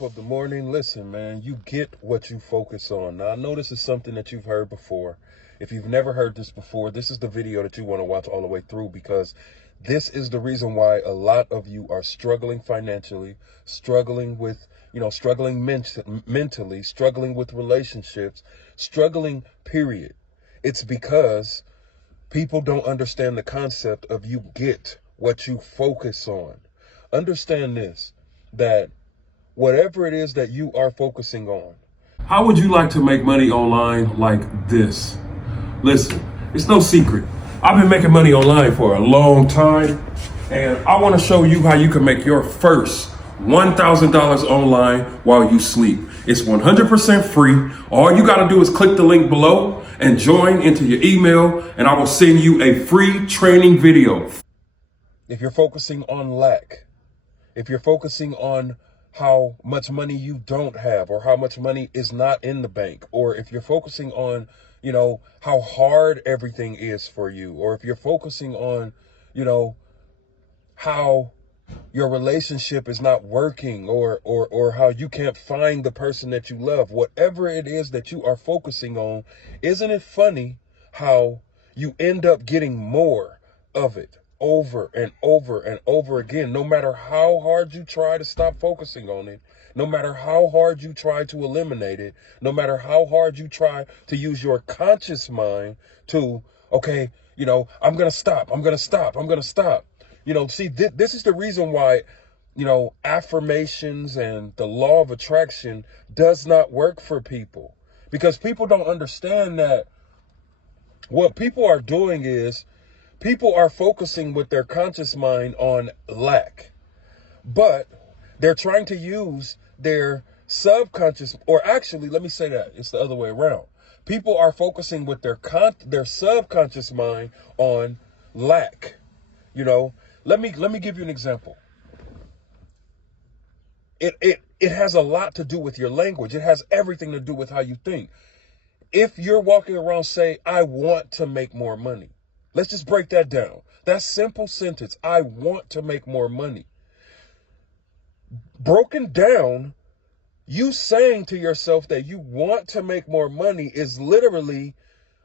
Of the morning, listen, man, you get what you focus on. Now, I know this is something that you've heard before. If you've never heard this before, this is the video that you want to watch all the way through, because this is the reason why a lot of you are struggling financially, struggling with, struggling mentally, struggling with relationships, struggling, period. It's because people don't understand the concept of you get what you focus on. Understand this, that whatever it is that you are focusing on. How would you like to make money online like this? Listen, it's no secret. I've been making money online for a long time, and I want to show you how you can make your first $1,000 online while you sleep. It's 100% free. All you got to do is click the link below and join into your email, and I will send you a free training video. If you're focusing on lack, if you're focusing on how much money you don't have, or how much money is not in the bank, or if you're focusing on, how hard everything is for you, or if you're focusing on, how your relationship is not working, or how you can't find the person that you love, whatever it is that you are focusing on, isn't it funny how you end up getting more of it over and over and over again? No matter how hard you try to stop focusing on it, no matter how hard you try to eliminate it, no matter how hard you try to use your conscious mind to, okay, I'm going to stop, I'm going to stop, I'm going to stop. See, this is the reason why, affirmations and the law of attraction does not work for people, because people don't understand that what people are doing is people are focusing with their conscious mind on lack, but they're trying to use their subconscious, or actually, let me say that it's the other way around. People are focusing with their subconscious mind on lack. Let me give you an example. It has a lot to do with your language. It has everything to do with how you think. If you're walking around saying, I want to make more money, let's just break that down. That simple sentence, I want to make more money. Broken down, you saying to yourself that you want to make more money is literally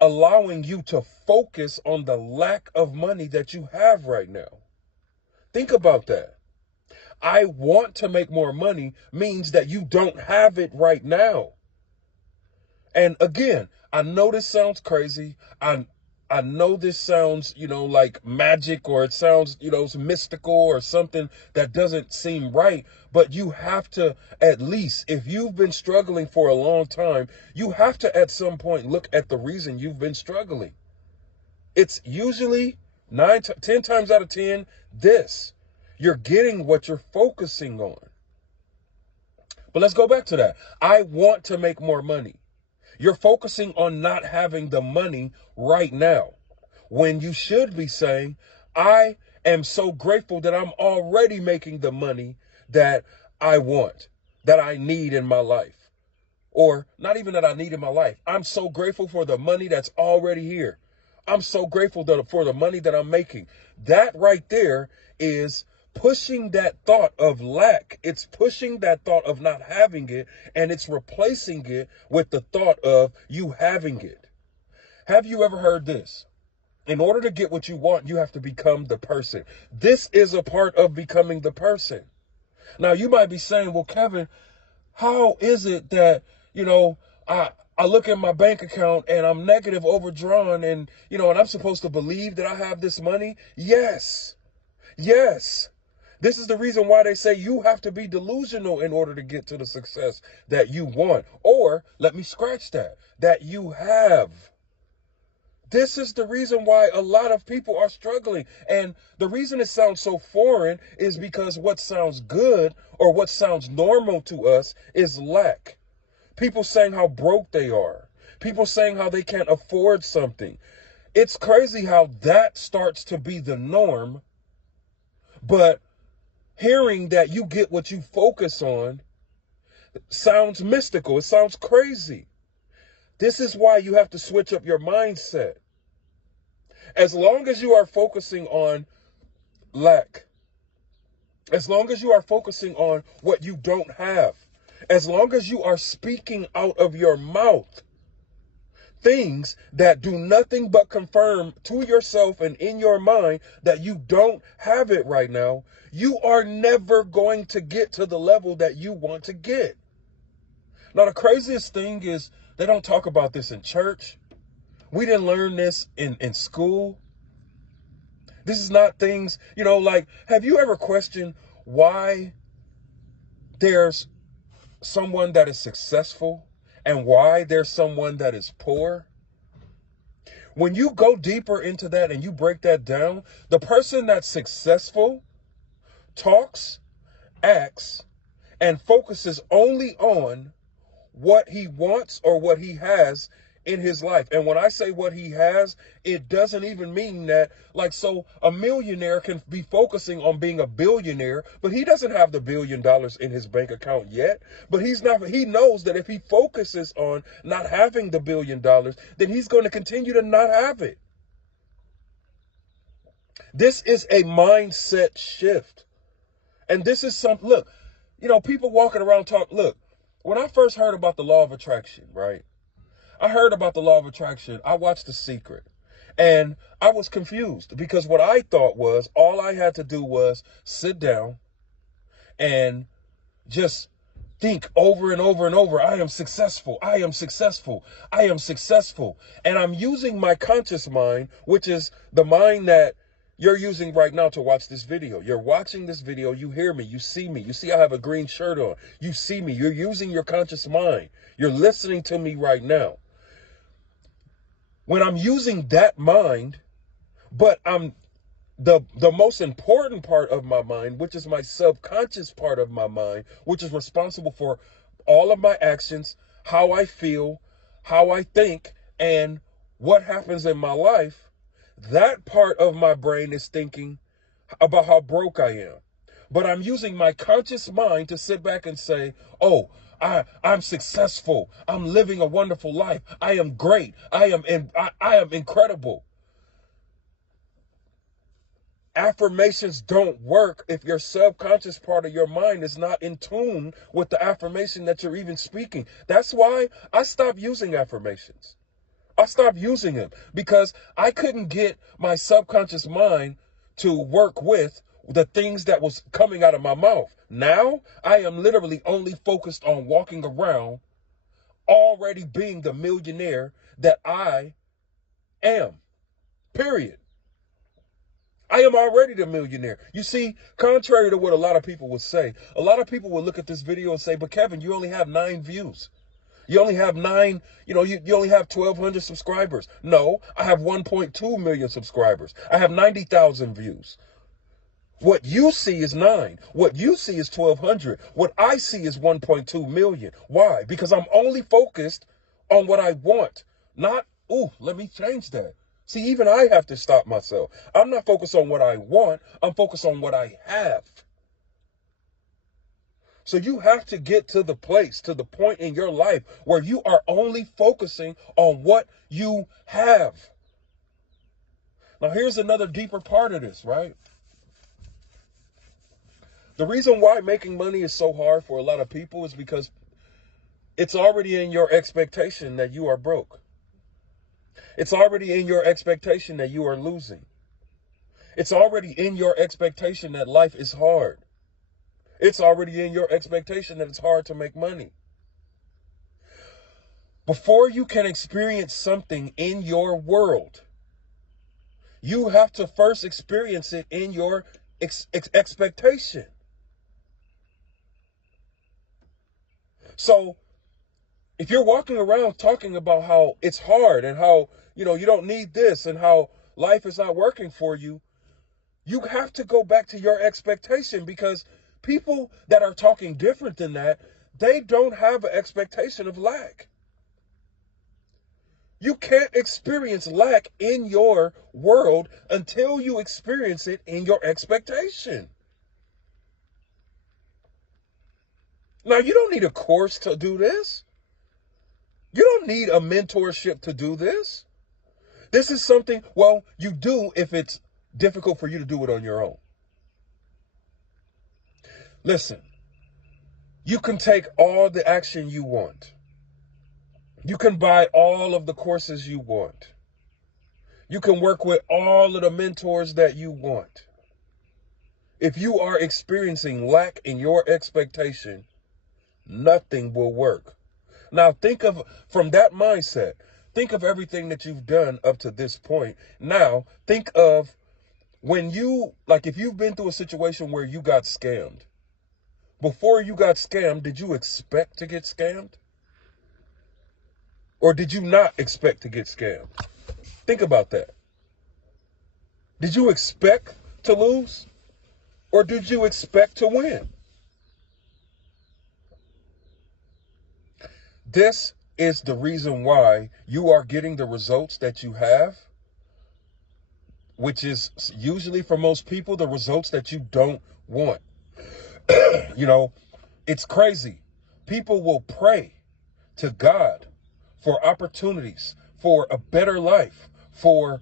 allowing you to focus on the lack of money that you have right now. Think about that. I want to make more money means that you don't have it right now. And again, I know this sounds crazy. I know this sounds, like magic, or it sounds, mystical, or something that doesn't seem right. But you have to, at least, if you've been struggling for a long time, you have to at some point look at the reason you've been struggling. It's usually 10 times out of 10, this. You're getting what you're focusing on. But let's go back to that. I want to make more money. You're focusing on not having the money right now, when you should be saying, I am so grateful that I'm already making the money that I want, that I need in my life. Or not even that I need in my life. I'm so grateful for the money that's already here. I'm so grateful for the money that I'm making. That right there is pushing that thought of lack. It's pushing that thought of not having it, and it's replacing it with the thought of you having it. Have you ever heard this? In order to get what you want, you have to become the person. This is a part of becoming the person. Now, you might be saying, well, Kevin, how is it that, I look at my bank account and I'm negative overdrawn, and, and I'm supposed to believe that I have this money? Yes. Yes. This is the reason why they say you have to be delusional in order to get to the success that you want. Or, let me scratch that you have. This is the reason why a lot of people are struggling. And the reason it sounds so foreign is because what sounds good, or what sounds normal to us, is lack. People saying how broke they are. People saying how they can't afford something. It's crazy how that starts to be the norm. But hearing that you get what you focus on sounds mystical. It sounds crazy. This is why you have to switch up your mindset. As long as you are focusing on lack, as long as you are focusing on what you don't have, As long as you are speaking out of your mouth things that do nothing but confirm to yourself and in your mind that you don't have it right now, you are never going to get to the level that you want to get. Now, the craziest thing is they don't talk about this in church. We didn't learn this in school. This is not things, like, have you ever questioned why there's someone that is successful and why there's someone that is poor? When you go deeper into that and you break that down, the person that's successful talks, acts, and focuses only on what he wants or what he has in his life. And when I say what he has, it doesn't even mean that, so a millionaire can be focusing on being a billionaire, but he doesn't have the $1 billion in his bank account yet. But he knows that if he focuses on not having the $1 billion, then he's going to continue to not have it. This is a mindset shift. And this is look, people walking around look, when I first heard about the law of attraction, right? I heard about the law of attraction. I watched The Secret, and I was confused because what I thought was all I had to do was sit down and just think over and over and over, I am successful, I am successful, I am successful. And I'm using my conscious mind, which is the mind that you're using right now to watch this video. You're watching this video, you hear me, you see I have a green shirt on, you see me, you're using your conscious mind, you're listening to me right now. When I'm using that mind, but I'm the most important part of my mind, which is my subconscious part of my mind, which is responsible for all of my actions, how I feel, how I think, and what happens in my life, that part of my brain is thinking about how broke I am. But I'm using my conscious mind to sit back and say, oh, I'm successful. I'm living a wonderful life. I am great. I am incredible. Affirmations don't work if your subconscious part of your mind is not in tune with the affirmation that you're even speaking. That's why I stopped using affirmations. I stopped using them because I couldn't get my subconscious mind to work with the things that was coming out of my mouth. Now I am literally only focused on walking around already being the millionaire that I am. Period. I am already the millionaire. You see, contrary to what a lot of people would say, a lot of people would look at this video and say, but Kevin, you only have 9 views. You only have 9, you only have 1,200 subscribers. No, I have 1.2 million subscribers. I have 90,000 views. What you see is 9. What you see is 1,200. What I see is 1.2 million. Why? Because I'm only focused on what I want. Not, let me change that. See, even I have to stop myself. I'm not focused on what I want. I'm focused on what I have. So you have to get to the point in your life where you are only focusing on what you have. Now, here's another deeper part of this, right? The reason why making money is so hard for a lot of people is because it's already in your expectation that you are broke. It's already in your expectation that you are losing. It's already in your expectation that life is hard. It's already in your expectation that it's hard to make money. Before you can experience something in your world, you have to first experience it in your expectation. So if you're walking around talking about how it's hard and how, you don't need this and how life is not working for you, you have to go back to your expectation, because people that are talking different than that, they don't have an expectation of lack. You can't experience lack in your world until you experience it in your expectation. Now, you don't need a course to do this. You don't need a mentorship to do this. This is something, you do if it's difficult for you to do it on your own. Listen, You can take all the action you want. You can buy all of the courses you want. You can work with all of the mentors that you want. If you are experiencing lack in your expectation, nothing will work. Now think of, from that mindset, think of everything that you've done up to this point. Now think of when you, like if you've been through a situation where you got scammed. Before you got scammed, did you expect to get scammed? Or did you not expect to get scammed? Think about that. Did you expect to lose? Or did you expect to win? This is the reason why you are getting the results that you have, which is usually for most people the results that you don't want. You know, it's crazy. People will pray to God for opportunities, for a better life, for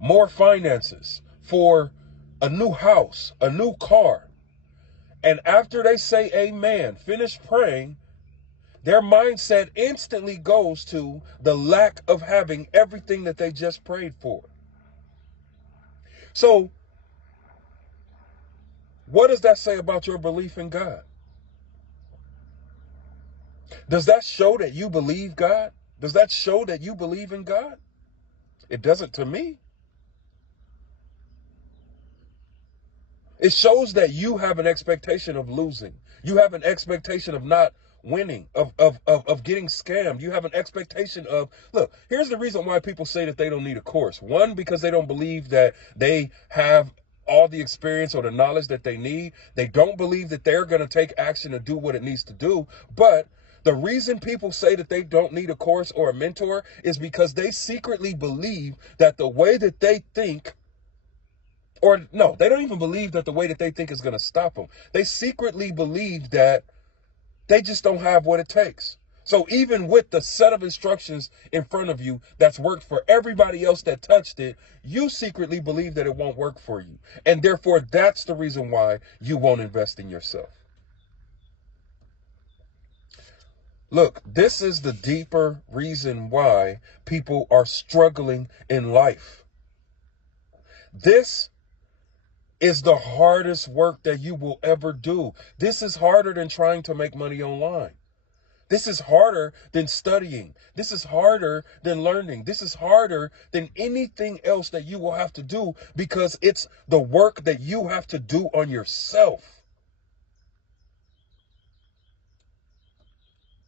more finances, for a new house, a new car. And after they say amen, finish praying, their mindset instantly goes to the lack of having everything that they just prayed for. So, what does that say about your belief in God? Does that show that you believe God? Does that show that you believe in God? It doesn't to me. It shows that you have an expectation of losing. You have an expectation of not winning, of getting scammed. You have an expectation of, look, here's the reason why people say that they don't need a course. One, because they don't believe that they have all the experience or the knowledge that they need. They don't believe that they're going to take action to do what it needs to do. But the reason people say that they don't need a course or a mentor is because they secretly believe that the way that they think, or no, they don't even believe that the way that they think is going to stop them. They secretly believe that they just don't have what it takes. So even with the set of instructions in front of you that's worked for everybody else that touched it, you secretly believe that it won't work for you. And therefore, that's the reason why you won't invest in yourself. Look, this is the deeper reason why people are struggling in life. This is the hardest work that you will ever do. This is harder than trying to make money online. This is harder than studying. This is harder than learning. This is harder than anything else that you will have to do, because it's the work that you have to do on yourself.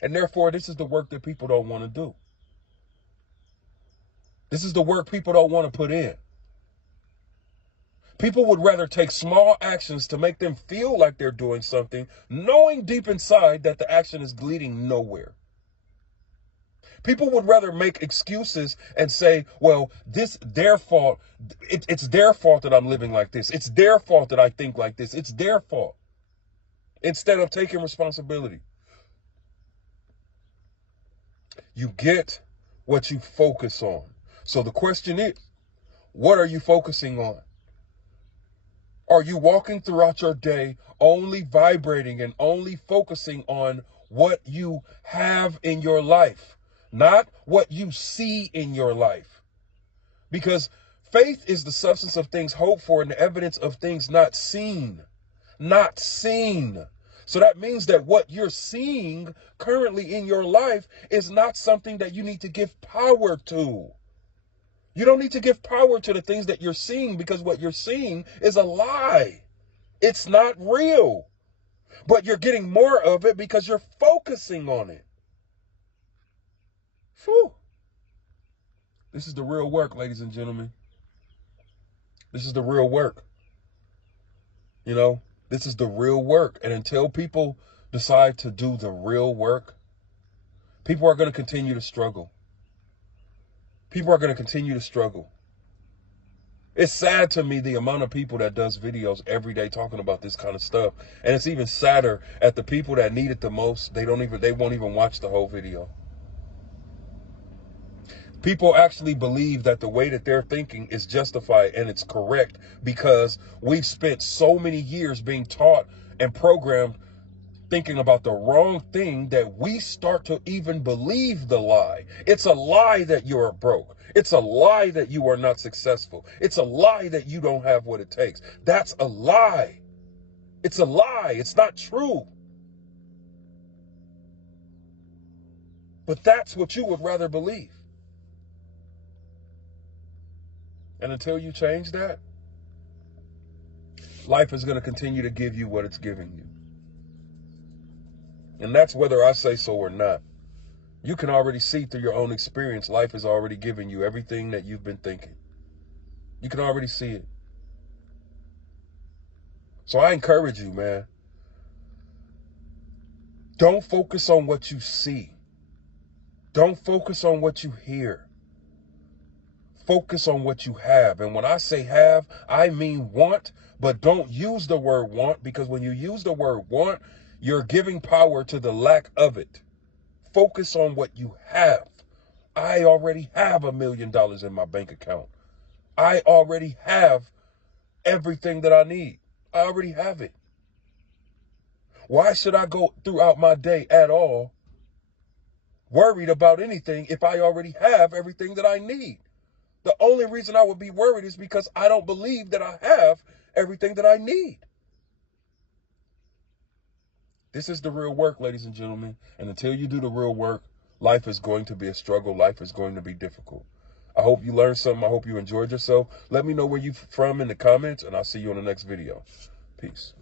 And therefore, this is the work that people don't want to do. This is the work people don't want to put in. People would rather take small actions to make them feel like they're doing something, knowing deep inside that the action is leading nowhere. People would rather make excuses and say, well, this their fault. It's their fault that I'm living like this. It's their fault that I think like this. It's their fault. Instead of taking responsibility. You get what you focus on. So the question is, what are you focusing on? Are you walking throughout your day only vibrating and only focusing on what you have in your life, not what you see in your life? Because faith is the substance of things hoped for and the evidence of things not seen. Not seen. So that means that what you're seeing currently in your life is not something that you need to give power to. You don't need to give power to the things that you're seeing, because what you're seeing is a lie. It's not real. But you're getting more of it because you're focusing on it. Phew. This is the real work, ladies and gentlemen. This is the real work. You know, this is the real work. And until people decide to do the real work, people are going to continue to struggle. People are going to continue to struggle. It's sad to me the amount of people that does videos every day talking about this kind of stuff. And it's even sadder at the people that need it the most. They won't even watch the whole video. People actually believe that the way that they're thinking is justified and it's correct because we've spent so many years being taught and programmed thinking about the wrong thing that we start to even believe the lie. It's a lie that you are broke. It's a lie that you are not successful. It's a lie that you don't have what it takes. That's a lie. It's a lie. It's not true. But that's what you would rather believe. And until you change that, life is going to continue to give you what it's giving you. And that's whether I say so or not. You can already see through your own experience, life is already giving you everything that you've been thinking. You can already see it. So I encourage you, man. Don't focus on what you see. Don't focus on what you hear. Focus on what you have. And when I say have, I mean want, but don't use the word want, because when you use the word want, you're giving power to the lack of it. Focus on what you have. I already have $1 million in my bank account. I already have everything that I need. I already have it. Why should I go throughout my day at all worried about anything if I already have everything that I need? The only reason I would be worried is because I don't believe that I have everything that I need. This is the real work, ladies and gentlemen. And until you do the real work, life is going to be a struggle. Life is going to be difficult. I hope you learned something. I hope you enjoyed yourself. Let me know where you're from in the comments, and I'll see you on the next video. Peace.